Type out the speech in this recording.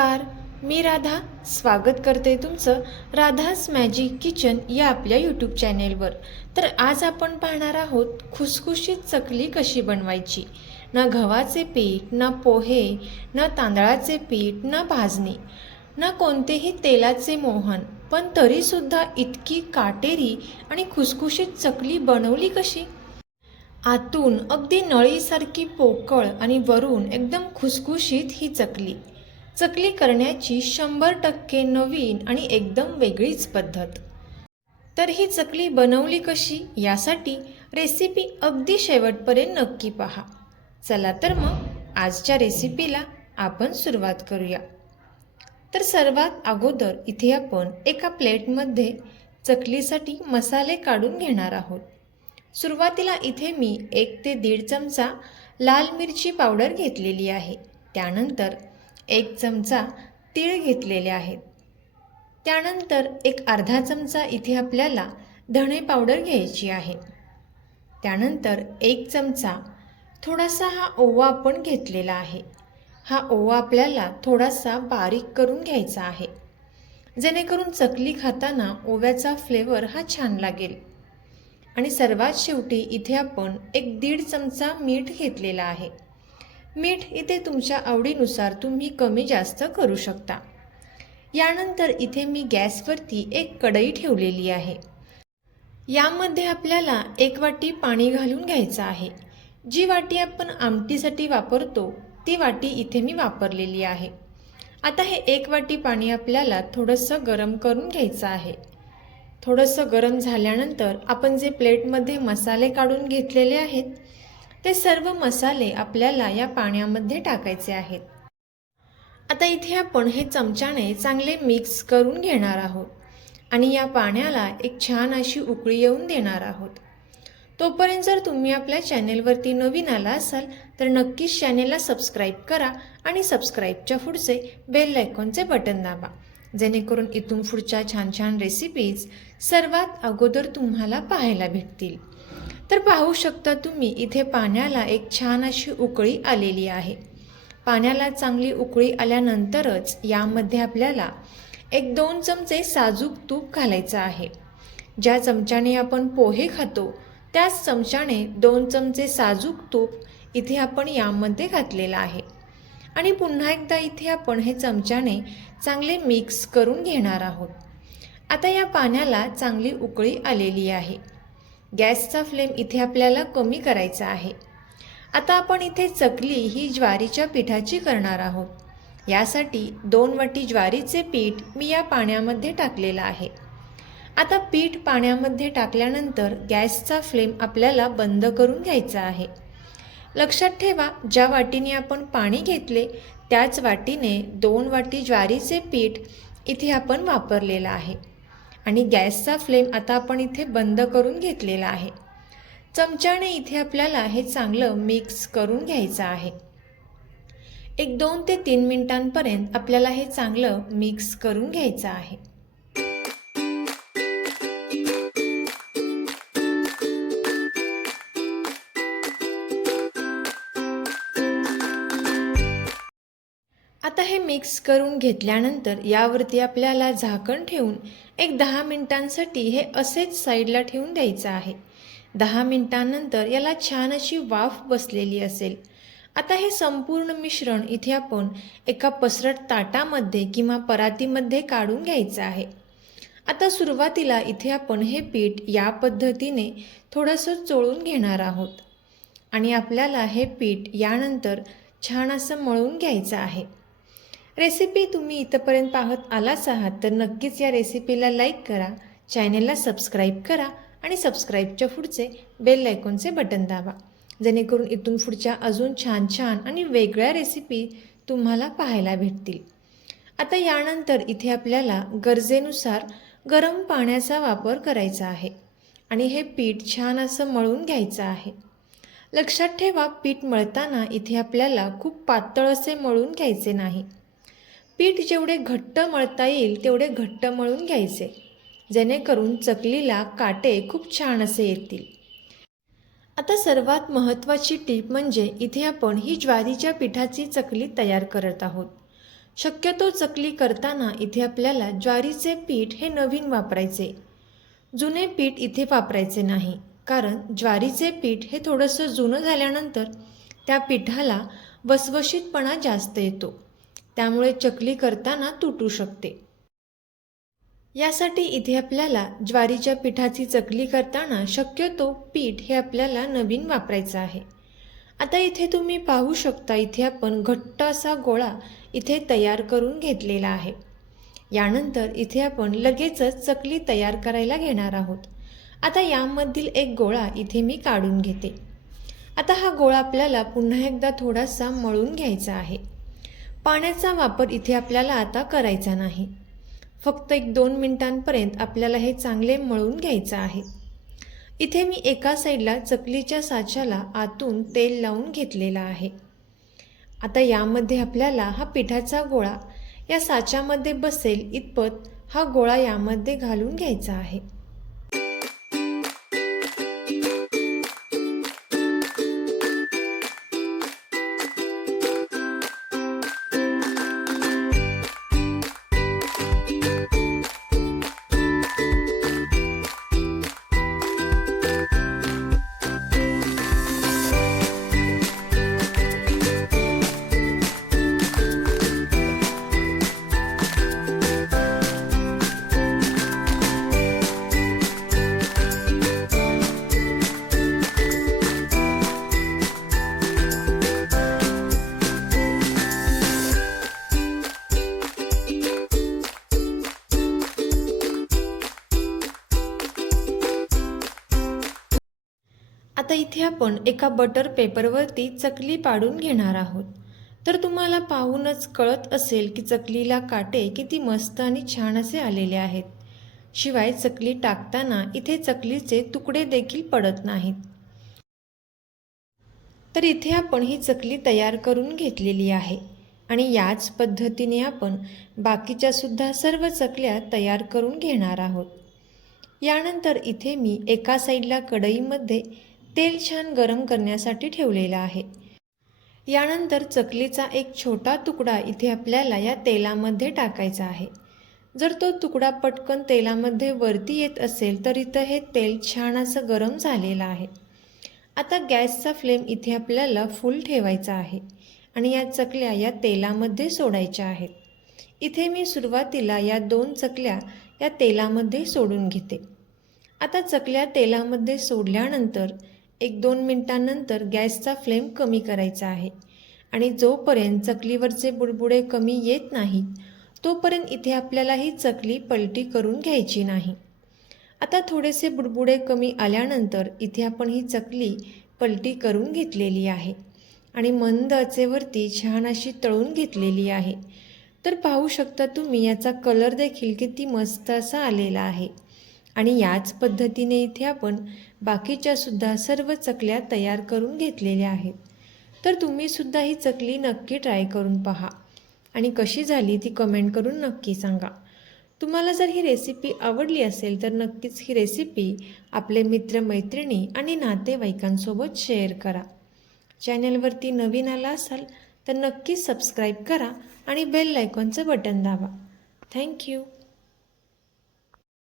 नमस्कार. मी राधा. स्वागत करते तुमचं राधास मॅजिक किचन या आपल्या यूट्यूब चॅनेलवर तर आज आपण पाहणार आहोत खुसखुशीत चकली कशी बनवायची? ना गव्हाचे पीठ ना पोहे ना तांदळाचे पीठ ना भाजणी ना कोणतेही तेलाचे मोहन. पण तरीसुद्धा इतकी काटेरी आणि खुसखुशीत चकली बनवली कशी? आतून अगदी नळीसारखी पोकळ आणि वरून एकदम खुसखुशीत ही चकली. चकली करण्याची शंभर टक्के नवीन आणि एकदम वेगळीच पद्धत. तर ही चकली बनवली कशी? यासाठी रेसिपी अगदी शेवटपर्यंत नक्की पहा. चला तर मग आजच्या रेसिपीला आपण सुरुवात करूया. तर सर्वात अगोदर इथे आपण एका प्लेटमध्ये चकलीसाठी मसाले काढून घेणार आहोत. सुरुवातीला इथे मी एक ते दीड चमचा लाल मिरची पावडर घेतलेली आहे. त्यानंतर एक चमचा तीळ घेतलेले आहेत. त्यानंतर एक अर्धा चमचा इथे आपल्याला धणे पावडर घ्यायची आहे. त्यानंतर एक चमचा थोडासा हा ओवा आपण घेतलेला आहे. हा ओवा आपल्याला थोडासा बारीक करून घ्यायचा आहे. जेणेकरून चकली खाताना ओव्याचा फ्लेवर हा छान लागेल. आणि सर्वात शेवटी इथे आपण एक दीड चमचा मीठ घेतलेला आहे. मीठ इथे तुमच्या आवडीनुसार तुम्ही कमी जास्त करू शकता. यानंतर इथे मी गॅसवरती एक कढई ठेवलेली आहे. यामध्ये आपल्याला एक वाटी पाणी घालून घ्यायचं आहे. जी वाटी आपण आमटीसाठी वापरतो ती वाटी इथे मी वापरलेली आहे. आता हे एक वाटी पाणी आपल्याला थोडंसं गरम करून घ्यायचं आहे. थोडंसं गरम झाल्यानंतर आपण जे प्लेटमध्ये मसाले काढून घेतलेले आहेत ते सर्व मसाले आपल्याला या पाण्यामध्ये टाकायचे आहेत. आता इथे आपण हे चमच्याने चांगले मिक्स करून घेणार आहोत आणि या पाण्याला एक छान अशी उकळी येऊन देणार आहोत. तोपर्यंत जर तुम्ही आपल्या चॅनेलवरती नवीन आला असाल तर नक्कीच चॅनेलला सबस्क्राईब करा आणि सबस्क्राईबच्या पुढचे बेल आयकॉनचे बटन दाबा. जेणेकरून इथून पुढच्या छान छान रेसिपीज सर्वात अगोदर तुम्हाला पाहायला भेटतील. तर पाहू शकता तुम्ही इथे पाण्याला एक छान अशी उकळी आलेली आहे. पाण्याला चांगली उकळी आल्यानंतरच यामध्ये आपल्याला एक दोन चमचे साजूक तूप घालायचं आहे. ज्या चमच्याने आपण पोहे खातो त्याच चमच्याने दोन चमचे साजूक तूप इथे आपण यामध्ये घातलेलं आहे. आणि पुन्हा एकदा इथे आपण हे चमच्याने चांगले मिक्स करून घेणार आहोत. आता या पाण्याला चांगली उकळी आलेली आहे. गॅसचा फ्लेम इथे आपल्याला कमी करायचा आहे. आता आपण इथे चकली ही ज्वारीच्या पिठाची करणार आहोत. यासाठी दोन वाटी ज्वारीचे पीठ मी या पाण्यामध्ये टाकलेलं आहे. आता पीठ पाण्यामध्ये टाकल्यानंतर गॅसचा फ्लेम आपल्याला बंद करून घ्यायचा आहे. लक्षात ठेवा ज्या वाटीने आपण पाणी घेतले त्याच वाटीने दोन वाटी ज्वारीचे पीठ इथे आपण वापरलेलं आहे. आणि गॅसचा फ्लेम आता आपण इथे बंद करून घेतलेला आहे. चमच्याने इथे आपल्याला हे चांगलं मिक्स करून घ्यायचं आहे. एक दोन ते तीन मिनिटांपर्यंत आपल्याला हे चांगलं मिक्स करून घ्यायचं आहे. आता हे मिक्स करून घेतल्यानंतर यावरती आपल्याला झाकण ठेवून एक दहा मिनिटांसाठी हे असेच साईडला ठेवून द्यायचं आहे. दहा मिनिटांनंतर याला छान अशी वाफ बसलेली असेल. आता हे संपूर्ण मिश्रण इथे आपण एका पसरट ताटामध्ये किंवा परातीमध्ये काढून घ्यायचं आहे. आता सुरुवातीला इथे आपण हे पीठ या पद्धतीने थोडंसं चोळून घेणार आहोत. आणि आपल्याला हे पीठ यानंतर छान असं मळून घ्यायचं आहे. रेसिपी तुम्ही इथंपर्यंत पाहत आलाच आहात तर नक्कीच या रेसिपीला लाईक करा चॅनेलला सबस्क्राईब करा आणि सबस्क्राईबच्या पुढचे बेल आयकॉनचे बटन दाबा. जेणेकरून इथून पुढच्या अजून छान छान आणि वेगळ्या रेसिपी तुम्हाला पाहायला भेटतील. आता यानंतर इथे आपल्याला गरजेनुसार गरम पाण्याचा वापर करायचा आहे आणि हे पीठ छान असं मळून घ्यायचं आहे. लक्षात ठेवा पीठ मळताना इथे आपल्याला खूप पातळ असे मळून घ्यायचे नाही. पीठ जेवढे घट्ट मळता येईल तेवढे घट्ट मळून घ्यायचे. जेणेकरून चकलीला काटे खूप छान असे येतील. आता सर्वात महत्त्वाची टीप म्हणजे इथे आपण ही ज्वारीच्या पिठाची चकली तयार करत आहोत. शक्यतो चकली करताना इथे आपल्याला ज्वारीचे पीठ हे नवीन वापरायचे. जुने पीठ इथे वापरायचे नाही कारण ज्वारीचे पीठ हे थोडंसं जुनं झाल्यानंतर त्या पिठाला वसवशीतपणा जास्त येतो. त्यामुळे चकली करताना तुटू शकते. यासाठी इथे आपल्याला ज्वारीच्या पिठाची चकली करताना शक्यतो पीठ हे आपल्याला नवीन वापरायचं आहे. आता इथे तुम्ही पाहू शकता इथे आपण घट्ट असा गोळा इथे तयार करून घेतलेला आहे. यानंतर इथे आपण लगेचच चकली तयार करायला घेणार आहोत. आता यामधील एक गोळा इथे मी काढून घेते. आता हा गोळा आपल्याला पुन्हा एकदा थोडासा मळून घ्यायचा आहे. पाण्याचा वापर इथे आपल्याला आता करायचा नाही. फक्त एक दोन मिनिटांपर्यंत आपल्याला हे चांगले मळून घ्यायचं आहे. इथे मी एका साईडला चकलीच्या साच्याला आतून तेल लावून घेतलेला आहे. आता यामध्ये आपल्याला हा पिठाचा गोळा या साच्यामध्ये बसेल इतपत हा गोळा यामध्ये घालून घ्यायचा आहे. आता इथे आपण एका बटर पेपरवरती चकली पाडून घेणार आहोत. तर तुम्हाला पाहूनच कळत असेल की चकलीला काटे किती मस्त आणि छान असे आलेले आहेत. शिवाय चकली टाकताना इथे चकलीचे तुकडे देखील पडत नाहीत. तर इथे आपण ही चकली तयार करून घेतलेली आहे आणि याच पद्धतीने आपण बाकीच्या सुद्धा सर्व चकल्या तयार करून घेणार आहोत. यानंतर इथे मी एका साईडला कढईमध्ये तेल छान गरम करण्यासाठी ठेवलेलं आहे. यानंतर चकलीचा एक छोटा तुकडा इथे आपल्याला या तेलामध्ये टाकायचा आहे. जर तो तुकडा पटकन तेलामध्ये वरती येत असेल तर इथं हे तेल छान असं गरम झालेलं आहे. आता गॅसचा फ्लेम इथे आपल्याला फुल ठेवायचा आहे आणि या चकल्या या तेलामध्ये सोडायच्या आहेत. इथे मी सुरुवातीला या दोन चकल्या या तेलामध्ये सोडून घेते. आता चकल्या तेलामध्ये सोडल्यानंतर एक दोन मिनटांनंतर गॅसचा फ्लेम कमी करायचा आहे आणि जोपर्यंत चकलीवरचे बुडबुडे कमी येत नाहीत तोपर्यंत इथे आपल्याला ही चकली पलटी करून घ्यायची नाही. आता थोडेसे बुडबुडे कमी आल्यानंतर इथे आपण ही चकली पलटी करून घेतलेली आहे आणि मंद अचेवरती छान अशी तळून घेतलेली आहे. तर पाहू शकता तुम्ही याचा कलर देखील किती मस्त असा आलेला आहे. आणि याच पद्धतीने इथे आपण बाकीच्यासुद्धा सर्व चकल्या तयार करून घेतलेल्या आहेत. तर तुम्ही सुद्धा ही चकली नक्की ट्राय करून पहा. आणि कशी झाली ती कमेंट करून नक्की सांगा. तुम्हाला जर ही रेसिपी आवडली असेल तर नक्कीच ही रेसिपी आपले मित्रमैत्रिणी आणि नातेवाईकांसोबत शेअर करा. चॅनलवरती नवीन आला असाल तर नक्कीच सबस्क्राईब करा आणि बेल आयकॉनचं बटन दाबा. Thank you